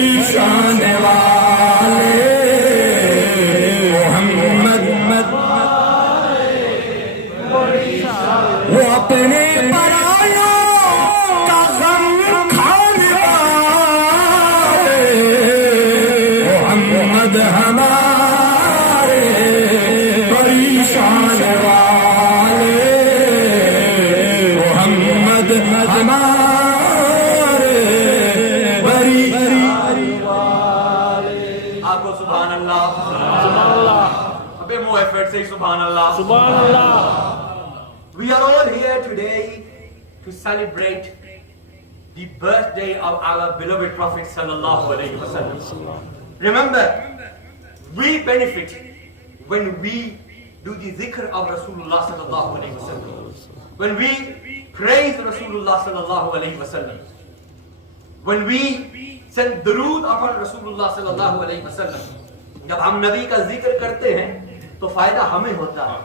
बड़ी शान वाले मोहम्मद वो अपने परायों का गम खाने वाले मोहम्मद हमारे बड़ी शान वाले मोहम्मद हमारे बड़ी आपको सुभान अल्लाह अबे मुंह एफर्ट से सुभान अल्लाह। We are all here today to celebrate the birthday of our beloved Prophet sallallahu alaihi wasallam. Remember, we benefit when we do the zikr of Rasulullah sallallahu alaihi wasallam. When we praise Rasulullah sallallahu alaihi wasallam. When we send durood upon Rasulullah sallallahu alaihi wasallam. जब हम नबी का जिक्र करते हैं तो फायदा हमें होता है,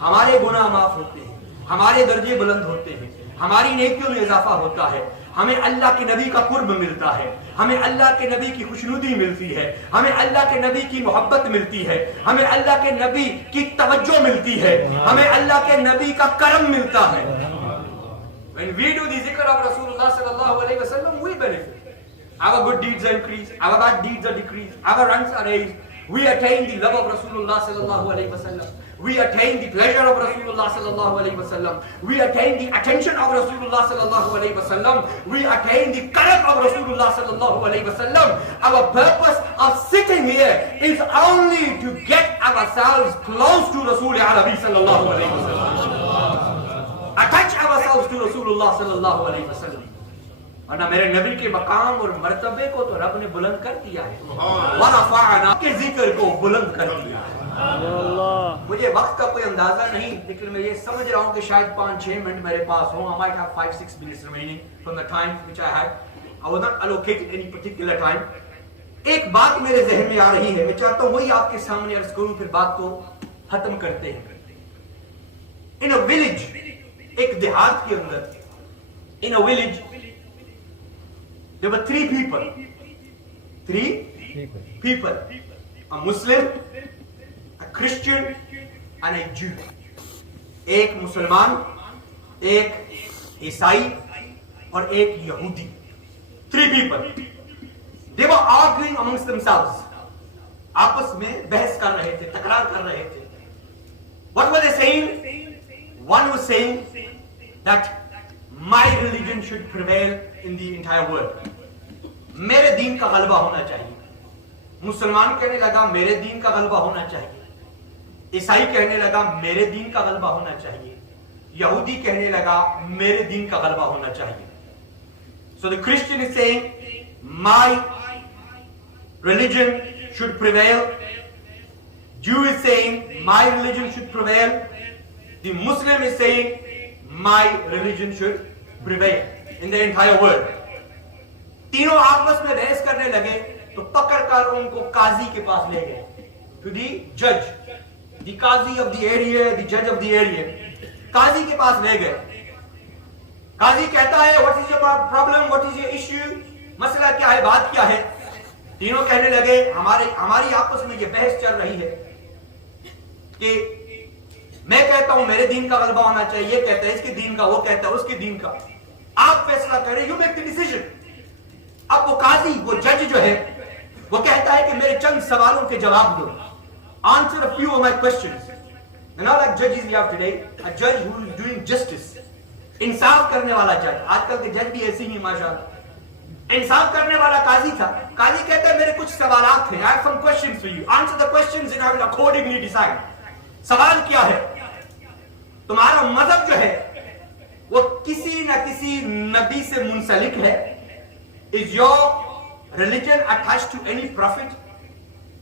हमारे गुनाह माफ होते हैं, हमारे दर्जे बुलंद होते हैं, हमारी नेकियों में इजाफा होता है, हमें अल्लाह के नबी का कुर्ब मिलता है, हमें अल्लाह के नबी की खुशनुदी मिलती है, हमें अल्लाह के नबी की मोहब्बत मिलती है, हमें अल्लाह के नबी की तवज्जो मिलती है, हमें अल्लाह के नबी का करम मिलता है। When we do the zikr of Rasulullah sallallahu alaihi wasallam, we benefit. Our good deeds are increased, our bad deeds are decreased, our ranks are raised. We attain the love of Rasulullah sallallahu alaihi wasallam. We attain the pleasure of Rasulullah sallallahu alaihi wasallam. We attain the attention of Rasulullah sallallahu alaihi wasallam. We attain the karam of Rasulullah sallallahu alaihi wasallam. Our purpose of sitting here is only to get ourselves close to Rasul Arabi sallallahu alaihi wasallam. Attach ourselves to Rasulullah sallallahu alaihi wasallam. वरना मेरे नबी के मकाम और मर्तबे को तो रब ने बुलंद कर दिया है, वरफ़अना के जिक्र को बुलंद कर दिया है। मुझे वक्त का कोई अंदाजा नहीं, लेकिन मैं ये समझ रहा हूँ कि शायद 5-6 मिनट मेरे पास हो। I might have 5-6 minutes remaining from the time which I had. I was not allocated any particular time. एक बात मेरे जहन में आ रही है, मैं चाहता हूँ वही आपके सामने अर्ज करूँ, फिर बात को खत्म करते हैं। In a village, एक देहात के अंदर, in a village there were 3 people. 3 people. A Muslim, a Christian and a Jew. एक मुसलमान, एक ईसाई और एक यहूदी. 3 people. They were arguing amongst themselves. आपस में बहस कर रहे थे, तकरार कर रहे थे. What were they saying? One was saying that my religion should prevail in the entire world. मेरे दीन का गलबा होना चाहिए. मुसलमान कहने लगा मेरे दीन का गलबा होना चाहिए. ईसाई कहने लगा मेरे दीन का गलबा होना चाहिए. यहूदी कहने लगा मेरे दीन का गलबा होना चाहिए. So the Christian is saying my religion should prevail. Jew is saying my religion should prevail. The Muslim is saying my religion should prevail in the entire world. तीनों आपस में बहस करने लगे तो पकड़कर उनको काजी के पास ले गए. To the judge, the Qazi of the area, the judge of the area. काजी के पास ले गए. काजी कहता है what is your problem, what is your issue, मसला क्या है, बात क्या है. तीनों कहने लगे हमारी आपस में ये बहस चल रही है कि मैं कहता हूं मेरे दीन का गलबा होना चाहिए, ये कहता है इसके दीन का, वो कहता है उसके दीन का. आप फैसला करें, यू मेक द डिसीजन. अब वो काजी, वो जज जो है, वो कहता है कि मेरे चंद सवालों के जवाब दो. Answer a few of my questions. And not like judges we have today, a judge who is doing justice. इंसाफ करने वाला जज. आजकल के जज भी ऐसे ही माशाअल्लाह. इंसाफ करने वाला काजी था. काजी कहता है मेरे कुछ सवालात थे. I have some questions for you. Answer the questions and I will accordingly decide. सवाल क्या है? तुम्हारा मजहब जो है वो किसी न किसी नबी से मुंसलिक है? Is your religion attached to any prophet,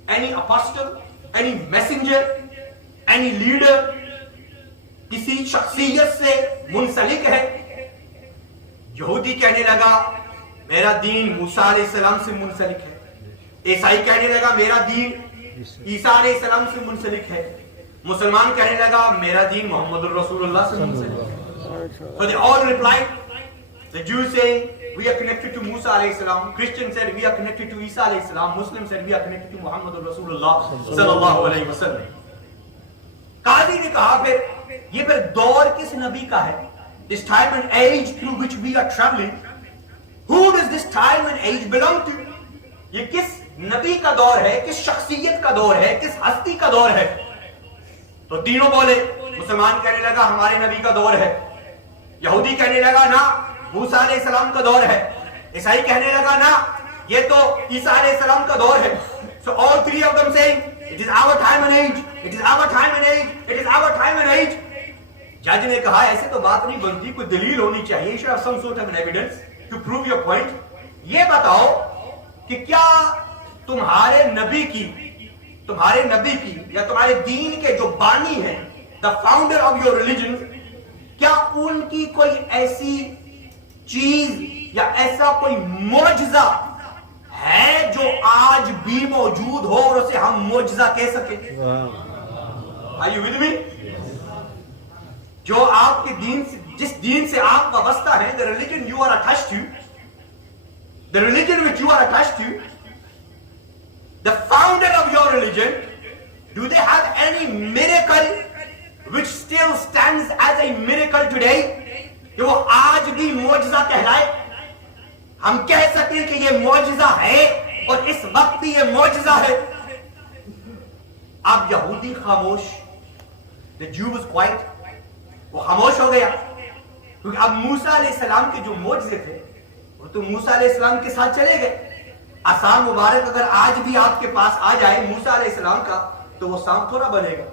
any apostle, any messenger, any leader? किसी शख्सियत से मुंसलिक है? यहूदी कहने लगा मेरा दीन मूसा अलैहिस्सलाम से मुंसलिक है. ईसाई कहने लगा मेरा दीन ईसा अलैहिस्सलाम से मुंसलिक है. मुसलमान कहने लगा मेरा दीन मोहम्मद रसूलुल्लाह से मुंसलिक है. So they all replied. The Jews saying we are connected to Musa alayhi salam. Christians said we are connected to Isa alayhi salam. Muslims said we are connected to Muhammad Rasulullah sallallahu alayhi wasallam. काजी ने कहा फिर ये फिर दौर किस नबी का है? This time and age through which we are traveling, who does this time and age belong to? ये किस नबी का दौर है, किस शख्सियत का दौर है, किस हस्ती का दौर है? तो तीनों बोले। मुसलमान कहने लगा हमारे नबी का दौर है, यहूदी कहने लगा ना मूसा अलैहिस्सलाम का दौर है, ईसाई कहने लगा ना ये तो ईसा अलैहिस्सलाम का दौर है। So all three of them saying it is our time and age, it is our time and age, it is our time and age. जज ने कहा ऐसे तो बात नहीं बनती, कोई दलील होनी चाहिए, you should have some sort of an evidence to prove your point. ये बताओ कि क्या तुम्हारे नबी की या तुम्हारे दीन के जो बानी हैं, the founder of your religion, क्या उनकी कोई ऐसी चीज या ऐसा कोई मौजज़ा है जो आज भी मौजूद हो और उसे हम मौजज़ा कह सके? Are you with me? जो आपके दीन से, जिस दीन से आप वाबस्ता हैं, the religion you are attached to, the religion which you are attached to, the founder of your religion, do they have any miracle which still stands as a miracle today? कि वो आज भी मौजज़ा कहलाए, हम कह सकें कि ये मौजज़ा है और इस वक्त भी ये मौजज़ा है। अब यहूदी खामोश, the Jew was quiet, वो खामोश हो गया क्योंकि अब मूसा अलैहिस्सलाम के जो मौजज़े थे वो तो मूसा अलैहिस्सलाम के साथ चले गए। आसान मुबारक अगर आज भी आपके पास आ जाए मूसा अलैहिस्सलाम का, तो वो सांप थोड़ा बनेगा,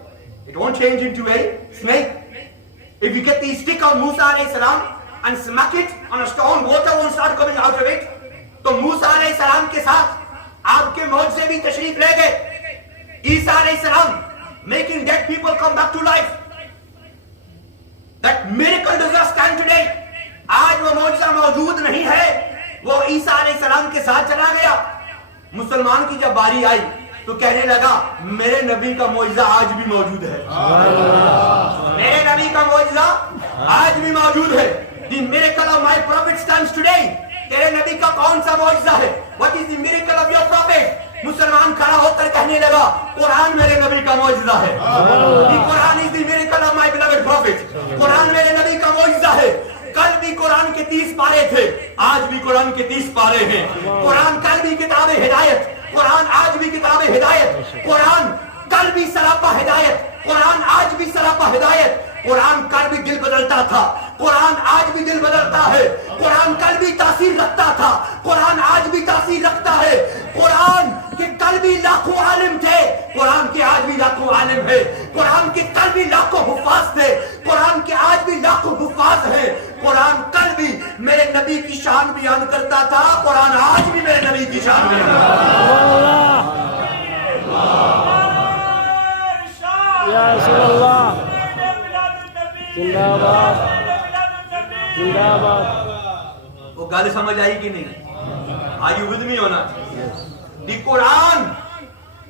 it won't change into a snake. If you get the stick of Musa alayhi salam and smack it on a stone, water won't start coming out of it. तो मूसा alayhi salam के साथ आपके मौजज़े भी तशरीफ ले गए। ईसा alayhi salam making dead people come back to life. That miracle does not stand today. आज वो मौजज़ा मौजूद नहीं है, वो ईसा alayhi salam के साथ चला गया। मुसलमान की जब बारी आई तो कहने लगा मेरे नबी का मौजज़ा आज भी मौजूद है, मेरे नबी का मौजज़ा आज भी मौजूद है। The miracle of my prophet stands today. तेरे नबी का कौन सा मौजज़ा है? What is the miracle of your prophet? मुसलमान खड़ा होकर कहने लगा कुरान मेरे नबी का मौजज़ा है। The Quran is the miracle of my beloved prophet. Quran मेरे नबी का मौजज़ा है। कल भी कुरान के 30 पारे थे, आज भी कुरान के 30 पारे हैं। कुरान कल भी किताबे हिदायत, कुरान आज भी किताबे हिदायत, कुरान कल भी सरापा हिदायत, कुरान आज भी सरापा हिदायत। कुरान कल भी दिल बदलता था, कुरान आज भी दिल बदलता है। कुरान कल भी तासीर रखता था, कुरान आज भी तासीर रखता है। कुरान के कल भी लाखों आलिम थे, कुरान के आज भी लाखों आलिम है। कुरान के कल भी लाखों हुफ्फाज थे, कुरान के आज भी लाखों हुफ्फाज हैं। कुरान कल भी मेरे नबी की शान बयान करता था, कुरान आज भी मेरे नबी की शान बयान करता है। जिंदाबाद जिंदाबाद। वो गल समझ आई कि नहीं? Are you with me or not? The Quran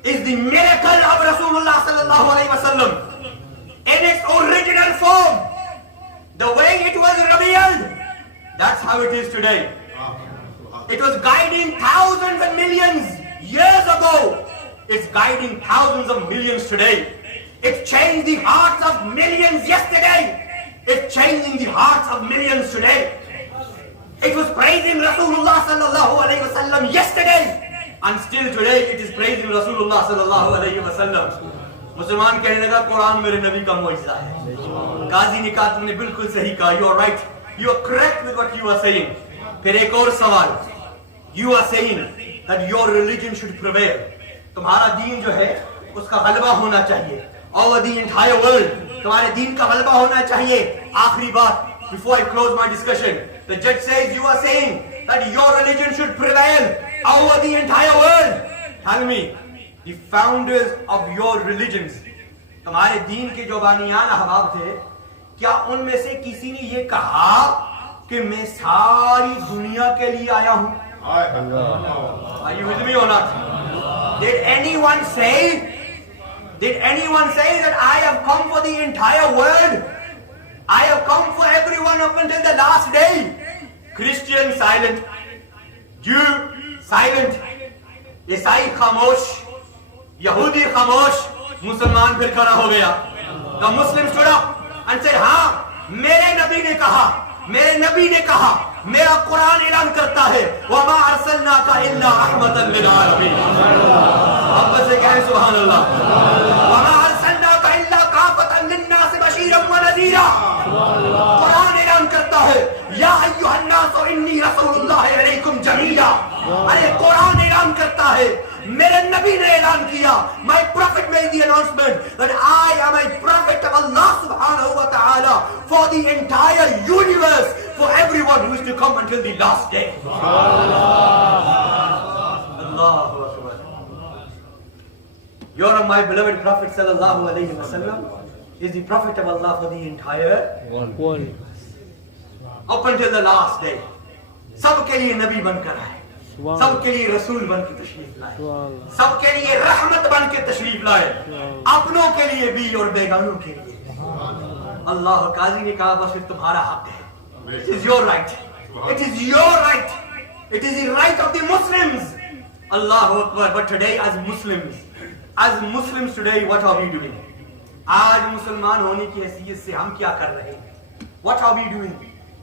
is the miracle of Rasulullah sallallahu alaihi wasallam in its original form, the way it was revealed. That's how it is today. It was guiding thousands and millions years ago. It's guiding thousands of millions today. It changed the hearts of millions yesterday. It's changing the hearts of millions today. It was praising Rasulullah sallallahu alaihi wasallam yesterday, and still today it is praising Rasulullah sallallahu alaihi wasallam. मुसलमान कहने लगा कुरान मेरे नबी का मौजज़ा है। काजी ने कहा तुमने बिल्कुल सही कहा, you are right, you are correct with what you are saying. फिर एक और सवाल, you are saying that your religion should prevail. तुम्हारा दीन जो है उसका गलबा होना चाहिए over the entire world. तुम्हारे दीन का गलबा होना चाहिए। आखिरी बात, before I close my discussion, the judge says you are saying that your religion should prevail over the entire world. Tell me, the founders of your religions, तुम्हारे दीन के जो बानियान अहबाब थे, क्या उनमें से किसी ने ये कहा कि मैं सारी दुनिया के लिए आया हूं? Are you with me or not? Did anyone say that I have come for the entire world? I have come for everyone up until the last day. Christian silent, Jew silent, ईसाई खामोश, यहूदी खामोश, मुसलमान फिर खड़ा हो गया. The Muslim stood up and said, हाँ, मेरे नबी ने कहा, मेरे नबी ने कहा, मेरा कुरान ऐलान करता है, वमा अरसलनाका इल्ला रहमतन लिल आलमीन. अब से कहें सुभान अल्लाह. वमा अरसलनाका इल्ला काफतन लिन्नास बशीरन व नज़ीरा. कुरान ऐलान करता है, या अय्युहन नास इन्नी रसूलुल्लाह अलैकुम जमीला. अरे कुरान ऐलान करता है, मेरे नबी ने ऐलान किया, my prophet made the announcement that I am a prophet of Allah subhanahu wa ta'ala for the entire universe, for everyone who is to come until the last day. Allahu Akbar. Your my beloved prophet sallallahu alayhi wa sallam is the prophet of Allah for the entire world. Up until the last day. सबके लिए नबी बनकर आए, सबके लिए रसूल बन के तशरीफ लाए, सबके लिए रहमत बन के तशरीफ लाए, अपनों के लिए भी और बेगानों के लिए. अल्लाह काजी ने कहा बस फिर तुम्हारा हक है. It is your right. It is your right. It is the right of the Muslims. Allahu Akbar. But today as Muslims today, what are we doing? आज मुसलमान होने की हैसियत से हम क्या कर रहे हैं? What are we doing?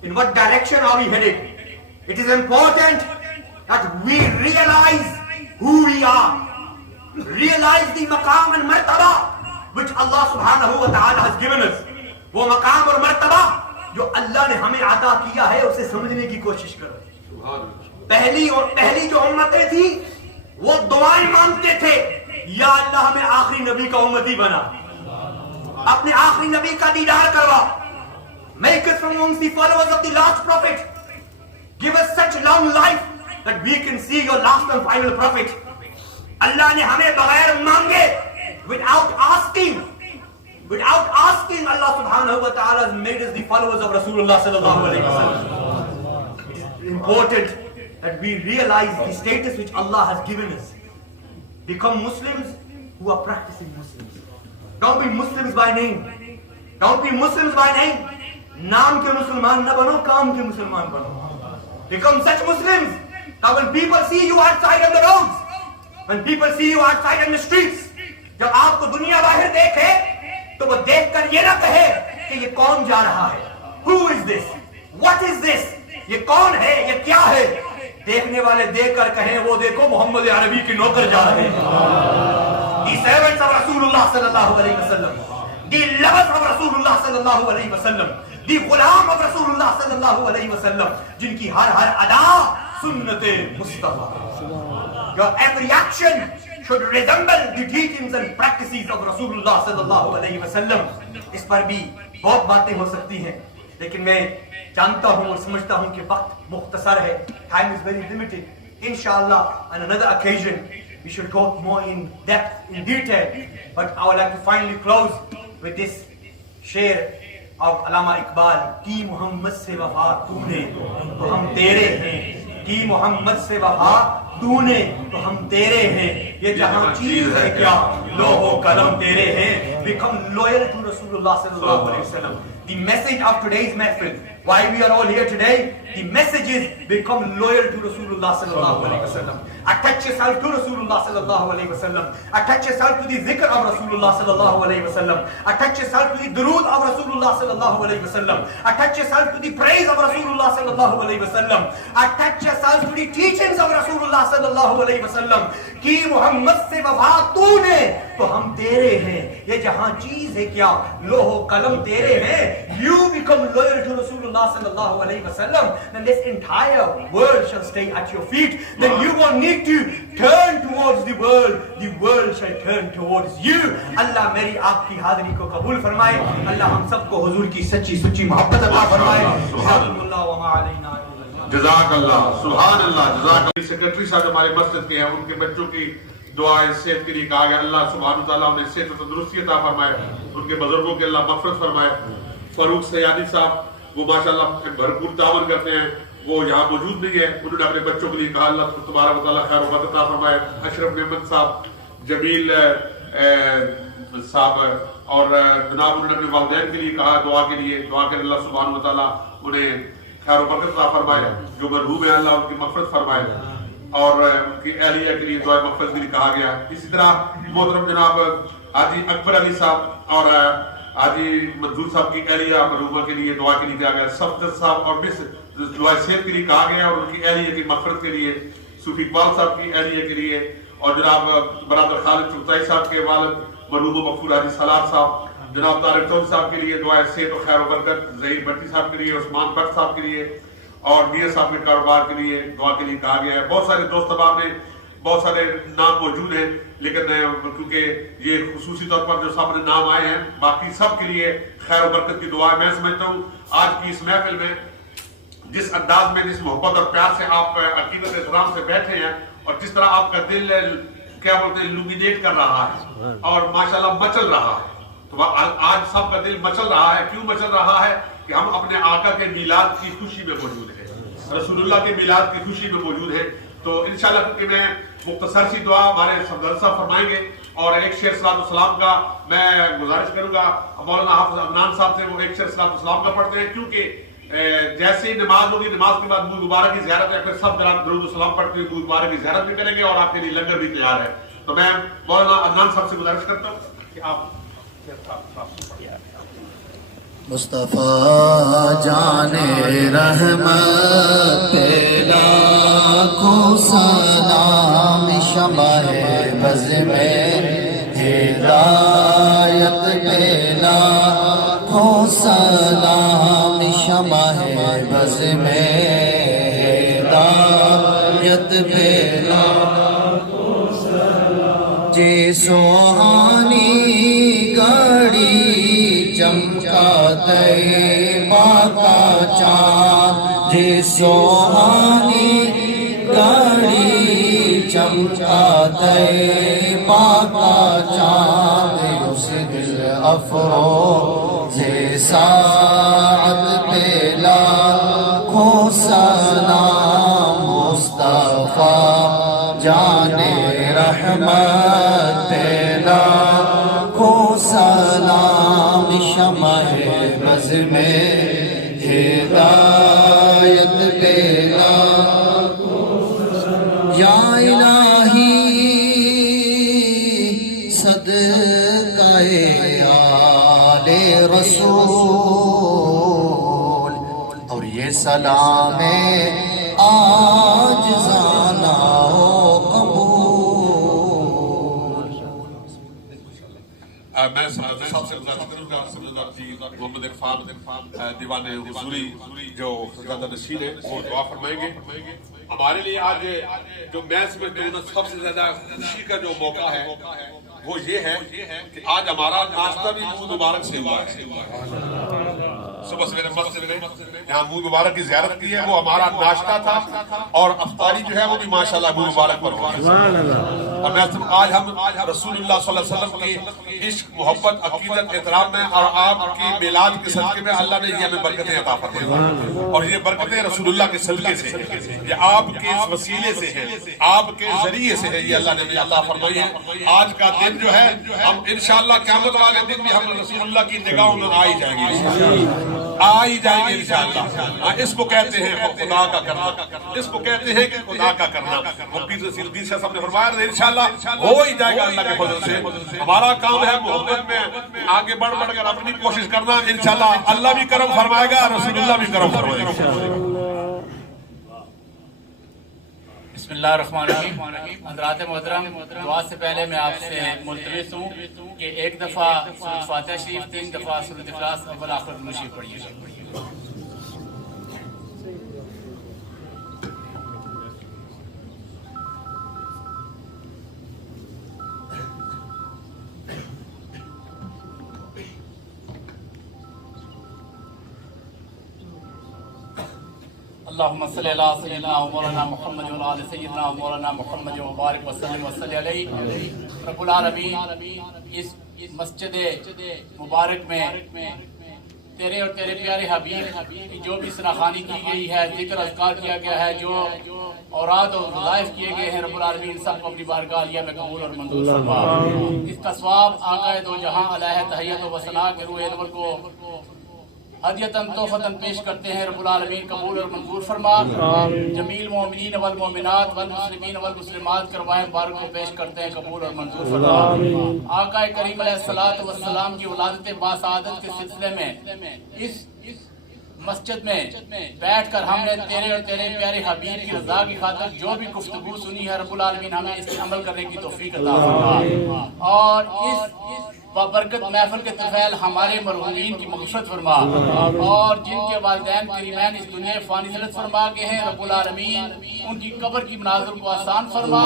In what direction are we headed? It is important that we realize who we are, realize the maqam and martaba which Allah subhanahu wa ta'ala has given us. वो मकाम और मर्तबा जो अल्लाह ने हमें अता किया है उसे समझने की कोशिश करो. पहली जो उम्मतें थी वो दुआएं मांगते थे, या अल्लाह हमें आखिरी नबी का उम्मती बना, अपने आखिरी नबी का दीदार करवा. Make us from amongst the followers of the last prophet. Give us such long life that we can see your last and final prophet. Allah ने हमें बगैर मांगे, without asking, Allah subhanahu wa ta'ala has made us the followers of Rasulullah sallallahu alaihi wasallam. It is important that we realize the status which Allah has given us. Become Muslims who are practicing Muslims. Don't be Muslims by name. Don't be Muslims by name. नाम के मुसलमान न बनो, काम के मुसलमान बनो. Become such Muslims that when people see you outside on the roads, when people see you outside on the streets, जब आपको दुनिया बाहर देखे तो वो देखकर ये ना कहे कि ये कौन जा रहा है. Who is this? What is this? ये कौन है, ये क्या है? देखने वाले देखकर कहें वो देखो मोहम्मद अरबी के नौकर जा रहे हैं. The servants of Rasulullah sallallahu alaihi wasallam, the lovers of Rasulullah sallallahu alaihi wasallam, the Ghulam of Rasulullah sallallahu alaihi wasallam, जिनकी हर अदा सुन्नते Mustafa. Your every action should resemble the teachings and practices of Rasulullah sallallahu alaihi wasallam. इस पर भी बहुत बातें हो सकती हैं, लेकिन मैं जानता हूँ और समझता हूँ कि वक्त मुख्तसर है. Time is very limited. Inshallah, on another occasion, we should go more in depth, in detail. But I would like to finally close with this share of Allama Iqbal. कि मोहम्मद से वफा तूने तो हम तेरे हैं, कि मोहम्मद से वफा तूने तो हम तेरे हैं, ये जहां चीज है क्या लोहो कलम तेरे हैं. Become loyal to Rasulullah sallallahu alaihi wasallam. The message of today's message, why we are all here today, the message is become loyal to Rasulullah sallallahu alaihi wasallam. Attach yourself to Rasulullah sallallahu alaihi wasallam. Attach yourself to the zikr of Rasulullah sallallahu alaihi wasallam. Attach yourself to the durood of Rasulullah sallallahu alaihi wasallam. Attach yourself to the praise of Rasulullah sallallahu alaihi wasallam. Attach yourself to the teachings of Rasulullah sallallahu alaihi wasallam. कि मोहम्मद से वफा तूने तो हम तेरे हैं, ये जहां चीज है क्या लोहो कलम तेरे हैं. You become loyal to Rasulullah sallallahu alaihi wasallam, then this entire world shall stay at your feet. Then you won't need to turn towards the world shall turn towards you. Allah मेरी आपकी हाजिरी को कबूल फरमाए. अल्लाह हम सबको हुजूर की सच्ची सुच्ची मोहब्बत अता फरमाए. जज़ाकल्लाह व मा अलैना. जज़ाकल्लाह, सुभान अल्लाह, जज़ाकल्लाह. सेक्रेटरी साहब हमारे मस्जिद के हैं, उनके बच्चों की दुआ सेहत के लिए कहा गया. अल्लाह सुभान ताला उन्हें सेहत और तंदुरुस्ती अता फरमाए. उनके बुजुर्गों के अल्लाह मग़फ़िरत फरमाए. फारूक सयादी साहब वो माशाल्लाह भरपूर तावन करते हैं, वो यहाँ मौजूद नहीं है. उन्होंने अपने बच्चों के लिए कहा अल्लाह तबारक व तआला खैर व अता फरमाए. अशरफ नेमत साहब, जमील साहब और जनाब उन्होंने अपने वालिदैन के लिए कहा दुआ के लिए. दुआ के अल्लाह सुभान व तआला उन्हें खैर बरकत अता फरमाए। जो मरहूम है अल्लाह उनकी मग़फ़िरत फरमाए और उनकी अहलिया के लिए दुआ मग़फ़िरत के लिए कहा गया। इसी तरह मोहतरम जनाब हाजी अकबर अली साहब और हाजी मंजूर साहब की अहलिया मरहूमा के लिए दुआ के लिए कहा गया। सफदर साहब और मिस दुआ सेहत के लिए कहा गया और उनकी अहलिया की मग़फ़िरत के लिए, सूफी इकबाल साहब की अहलिया के लिए और जनाब बरादर खालिद चुगताई साहब के वालिद मरहूम मग़फ़ूर हाजी सलार साहब, जनाब तारिक चौधरी साहब के लिए दुआ सेहत और खैर बरकत, ज़हीर भट्टी साहब के लिए, उस्मान भट्ट साहब के लिए और मियां साहब के कारोबार के लिए दुआ के लिए कहा गया है। बहुत सारे दोस्त अहबाब ने बहुत सारे नाम मौजूद हैं, लेकिन क्योंकि ये खुसूसी तौर पर जो सामने नाम आए हैं, बाकी सब के लिए खैर और बरकत की दुआ है। मैं समझता हूँ आज की इस महफिल में जिस अंदाज में, जिस मोहब्बत और प्यार से आप अकीदत एहतराम से बैठे हैं और जिस तरह आपका दिल क्या बोलते हैं इल्यूमिनेट कर रहा है और माशाल्लाह मचल रहा है, तो आज सबका दिल मचल रहा है। क्यों मचल रहा है? कि हम अपने आका के मिलाद की खुशी में मौजूद हैं, रसूलुल्लाह के मिलाद की खुशी में मौजूद हैं। तो इंशाल्लाह क्योंकि मैं मुख्तसर सी दुआ हमारे सफदर साहब फरमाएंगे और एक शेर सलात सलाम का मैं गुजारिश करूंगा मौलाना हाफिज अदनान साहब से, वो एक शेर सलात सलाम का पढ़ते हैं। क्योंकि जैसे ही नमाज होगी, नमाज के बाद मुंह मुबारक की ज़ियारत है, फिर सब दरूद सलाम पढ़ते हुए मुंह मुबारक की ज़ियारत भी करेंगे और आपके लिए लंगर भी तैयार है। तो मैं मौलाना अदनान साहब से गुजारिश करता हूँ कि आप मुस्तफा जाने रहमत पे लाखों सलाम, शमाए बज़ में हिदायत पे लाखों सलाम, शमाए बज़ में हिदायत पे लाखों सलाम। जे सुहानी घड़ी चमका तैयबा का चाँद, जे सुहानी घड़ी चमका तैयबा का चाँद, उस दिल अफरोज़े साअत पे लाखों सलाम। मुस्तफा जाने रहमत पे लाखों सलाम, शमाए बज़ में हिदायत पे लाखों सलाम। या इलाही सदक़ाए आले रसूल, और ये सलाम आज जाना मैं सबसे गुजारिश करूंगा सरदार जी मोहम्मद इरफान दीवाने हुजूरी जो ज़्यादा नशीन है वो दुआ फरमाएंगे हमारे लिए। आज जो मैं समझता हूँ सबसे ज्यादा खुशी का जो मौका है वो ये है कि आज हमारा नाश्ता भी मुंह मुबारक से हुआ है। सुबह सवेरे मस्जिद में जहाँ मुंह मुबारक की ज़ियारत की है वो हमारा नाश्ता था और अफ्तारी जो है वो भी माशाल्लाह मुंह मुबारक पर हो गई। और मैं आज हम रसूलुल्लाह सल्लल्लाहु अलैहि वसल्लम की इश्क मोहब्बत अकीदत एहतराम में और आपकी मिलाद के सदके में अल्लाह ने ये हमें बरकतें अता फरमाई और ये बरकतें रसूलुल्लाह के सदके से है, ये आपके इस वसीले से है, आपके जरिए से है, ये अल्लाह ने अता फरमाई है। आज का दिन जो है हम इंशाअल्लाह क़यामत वाले दिन भी हम रसूलुल्लाह की निगाहों में आ ही जाएंगे इंशाअल्लाह। इसको कहते हैं खुदा का करना, इसको कहते हैं कि खुदा का करना। मुफ्ती रसीलुद्दीन शाह साहब ने फरमाया इंशाअल्लाह हो ही जाएगा अल्लाह के फजल से। हमारा काम है मोहब्बत में आगे बढ़ कर अपनी कोशिश करना, इंशाअल्लाह अल्लाह भी करम फरमाएगा, रसूलुल्लाह भी करम फरमाएगा। बिस्मिल्लाहिर्रहमानिर्रहीम। हज़रात मोहतरम, दुआ से पहले मैं आपसे मुल्तमिस हूँ कि एक दफ़ा सूरत फातिहा शरीफ, 3 दफ़ा सूरत इखलास अव्वल आखिर में शरीफ पढ़िए। अल्लाहुम्मा सल्ली अला सय्यिदिना व मौलाना मुहम्मद व अला सय्यिदिना व मौलाना मुहम्मद व बारिक व सल्लिम व सल्ली अलैहि। रब्बुल आलमीन इस मस्जिद मुबारक में तेरे और तेरे प्यारे हबीब की जो भी सराखानी की गई है, जिक्र अज़कार किया गया है, जो औराद और वज़ाइफ किए गए हैं, रब्बुल आलमीन सबको अपनी बारगाह आलिया में कबूल और मंजूर फरमा। इसका सवाब आक़ाए दो जहां अलैहि तहियत व सना के रूह अनवर को हदियतन तोहफतन पेश करते हैं। रब्बुल आलमीन कबूल और मंजूर फरमा। जमील मोमिनीन वल मोमिनात वल मुस्लिमीन वल मुस्लिमात करवाए बार को पेश करते हैं, कबूल और मंजूर फरमा। आका करीम अलैहिस्सलातु वस्सलाम की औलादत बासआदत के सिलसिले में इस मस्जिद में बैठकर हमने तेरे और तेरे प्यारे हबीब की रजा की खातिर जो भी गुफ्तगू सुनी है, रब्बुल आलमीन हमें इस पर अमल करने की तौफीक अता फरमा और इस बरकत महफिल के तफैल हमारे मरहूमीन की मग़फ़िरत फरमा और जिनके वालिदैन करीमैन इस दुनिया फ़ानी ज़लत फरमा के हैं, रब्बुल आलमीन उनकी कब्र की मनाज़िर को आसान फरमा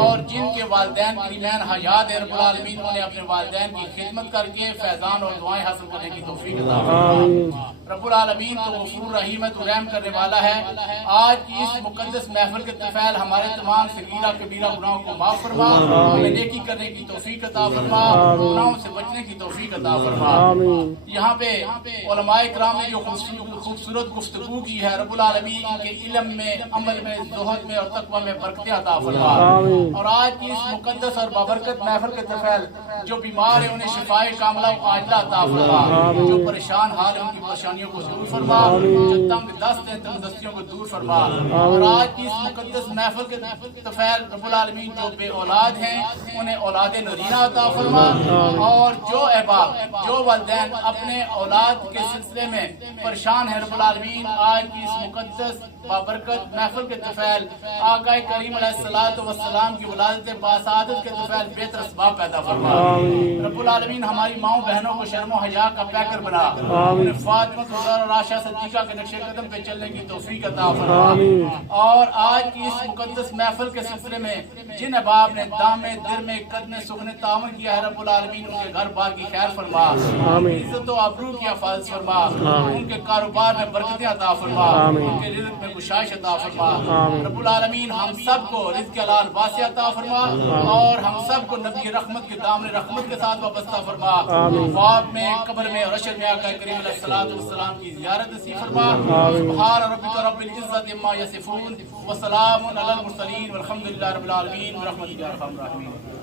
और जिनके वालिदैन करीमैन हयात है, रब्बुल आलमीन उन्हें अपने वालिदैन की खिदमत करके फैज़ान और दुआएं हासिल करने की तौफीक अता फरमा। रब्बुल आलमीन तो गफूर रहीम है, तो रहम करने वाला है। आज की इस मुक़द्दस महफिल के तफैल हमारे तमाम सगीरा कबीरा गुनाहों को माफ़ फरमा, हमें नेकी करने की तौफीक अता फरमा, गुनाहों से बचने की तौफीक अता फरमा। यहाँ पे उलमाए किराम ने जो खूबसूरत गुफ्तगू की है, रब्बुल आलमीन के इल्म में, अमल में, ज़ुहद में और तक़वा में बरकतें अता फरमा और आज की इस मुक़द्दस और बाबरकत महफिल के तफैल जो बीमार है उन्हें शिफाए कामिला व आजिला अता फरमा, जो परेशान हाल है उनकी परेशानियों को दूर फरमा, जो तंग दस्त है तंगदस्तियों को दूर फरमा और आज की इस मुक़द्दस महफिल के तफैल रब्बुल आलमीन जो बे औलाद हैं उन्हें औलाद नरीना अता फरमा और जो अहबाब जो वालिदैन अपने औलाद के सिलसिले में परेशान है, रब्बुल आलमीन आज की इस मुक़द्दस बाबरकत महफिल के तफैल आका करीम अलैहिस्सलातु वस्सलाम की वलादत बासआदत के तफैल बेहतर असबाब पैदा फरमा। रब्बुल आलमीन हमारी माओ बहनों को शर्म और हया का पैकर बना, उन्हें फातिमा और आशा सिद्दीक़ा के नक्शे कदम पे चलने की तौफीक अता फरमा और आज की इस मुक़द्दस महफिल के सिलसिले में जिन अहबाब ने दामे दिरमे कदमे सुगने तावन किया है, रब्बुल आलमीन उनके घर बार की खैर फरमा, इज्जत और आबरू की हिफाज़त फरमा, उनके कारोबार में बरकतें अता फरमा, उनके रिज़्क़ में खुशाइश अता फरमा। रब्बुल आलमीन हम सब को रिज़्क़ हलाल वासिअ अता फरमा और हम सब को नबी रहमत के दामन रहमत के साथ वाबस्ता फरमा। ख्वाब में, कब्र में और हश्र में आका करीम अलैहिस्सलातु वस्सलाम की ज़ियारत नसीब फरमा। सुब्हान रब्बिका रब्बिल इज़्ज़ति अम्मा यसिफून व सलामुन अलल मुरसलीन वल्हम्दुलिल्लाहि रब्बिल आलमीन बिरहमतिका या अरहमर राहिमीन।